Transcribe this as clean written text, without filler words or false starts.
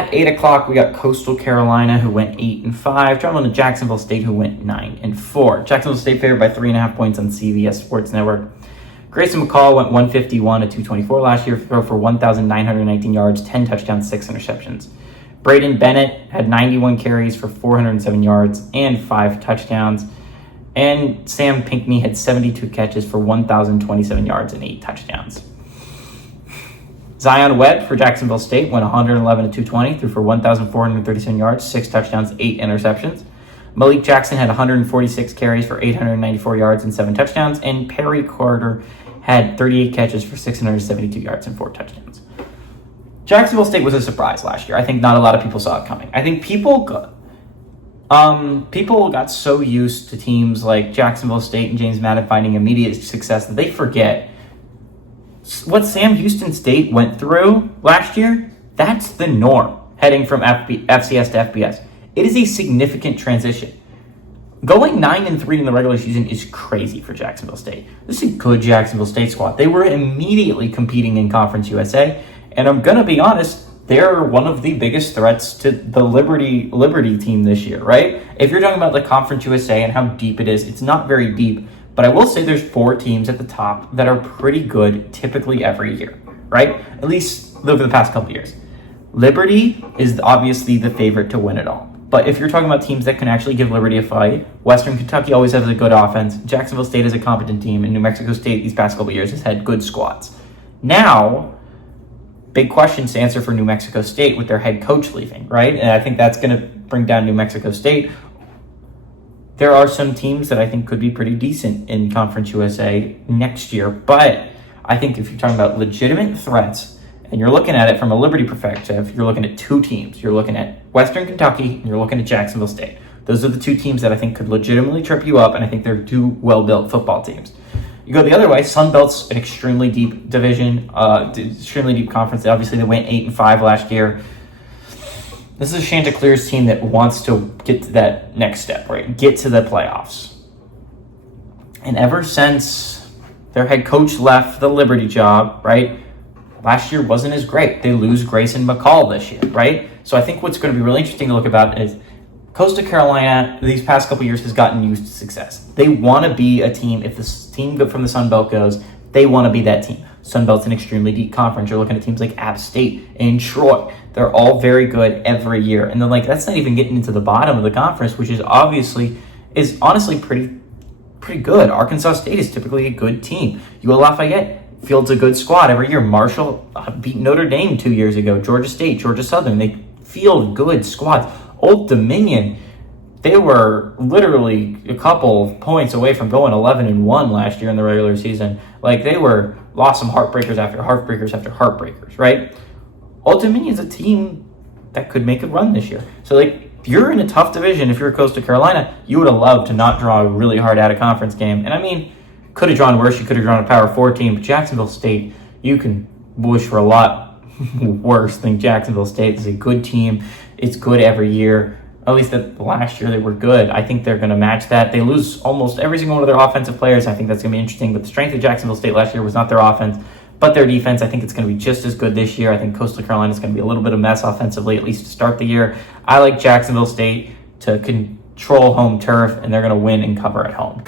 At 8 o'clock, we got Coastal Carolina, who went 8-5, traveling to Jacksonville State, who went 9-4. Jacksonville State favored by 3.5 points on CBS Sports Network. Grayson McCall went 151 at 224 last year, throw for 1,919 yards, 10 touchdowns, 6 interceptions. Braden Bennett had 91 carries for 407 yards and 5 touchdowns. And Sam Pinckney had 72 catches for 1,027 yards and 8 touchdowns. Zion Webb for Jacksonville State went 111 at 220, threw for 1,437 yards, 6 touchdowns, 8 interceptions. Malik Jackson had 146 carries for 894 yards and 7 touchdowns. And Perry Carter had 38 catches for 672 yards and 4 touchdowns. Jacksonville State was a surprise last year. I think not a lot of people saw it coming. I think people got so used to teams like Jacksonville State and James Madden finding immediate success that they forget what Sam Houston State went through last year. That's the norm heading from FCS to FBS. It is a significant transition. Going 9-3 in the regular season is crazy for Jacksonville State. This is a good Jacksonville State squad. They were immediately competing in Conference USA, and I'm going to be honest, they're one of the biggest threats to the Liberty team this year, right? If you're talking about the Conference USA and how deep it is, it's not very deep, but I will say there's 4 teams at the top that are pretty good typically every year, right? At least over the past couple years. Liberty is obviously the favorite to win it all. But if you're talking about teams that can actually give Liberty a fight, Western Kentucky always has a good offense. Jacksonville State is a competent team, and New Mexico State these past couple years has had good squads. Now, big questions to answer for New Mexico State with their head coach leaving, right? And I think that's going to bring down New Mexico State. There are some teams that I think could be pretty decent in Conference USA next year, but I think if you're talking about legitimate threats, and you're looking at it from a Liberty perspective, you're looking at 2 teams. You're looking at Western Kentucky, and you're looking at Jacksonville State. Those are the 2 teams that I think could legitimately trip you up, and I think they're 2 well-built football teams. You go the other way, Sun Belt's an extremely deep division, extremely deep conference. Obviously, they went 8-5 last year. This is a Chanticleer's team that wants to get to that next step, right? Get to the playoffs. And ever since their head coach left the Liberty job, right, last year wasn't as great. They lose Grayson McCall this year, right? So I think what's going to be really interesting to look about is Coastal Carolina, these past couple years, has gotten used to success. They want to be a team. If this team from the Sun Belt goes, they want to be that team. Sun Belt's an extremely deep conference. You're looking at teams like App State and Troy. They're all very good every year. And then, that's not even getting into the bottom of the conference, which is honestly pretty good. Arkansas State is typically a good team. UL Lafayette fields a good squad every year. Marshall beat Notre Dame 2 years ago. Georgia State, Georgia Southern, they field good squads. Old Dominion, they were literally a couple points away from going 11-1 last year in the regular season. They were lost some heartbreakers after heartbreakers after heartbreakers, right? Old Dominion's a team that could make a run this year. So, if you're in a tough division, if you're Coastal Carolina, you would have loved to not draw a really hard out-of-conference game. And, could have drawn worse. You could have drawn a Power 4 team. But Jacksonville State, you can wish for a lot worse than Jacksonville State. It's a good team. It's good every year. At least last year they were good. I think they're going to match that. They lose almost every single one of their offensive players. I think that's going to be interesting. But the strength of Jacksonville State last year was not their offense, but their defense. I think it's going to be just as good this year. I think Coastal Carolina is going to be a little bit of a mess offensively, at least to start the year. I like Jacksonville State to control home turf, and they're going to win and cover at home.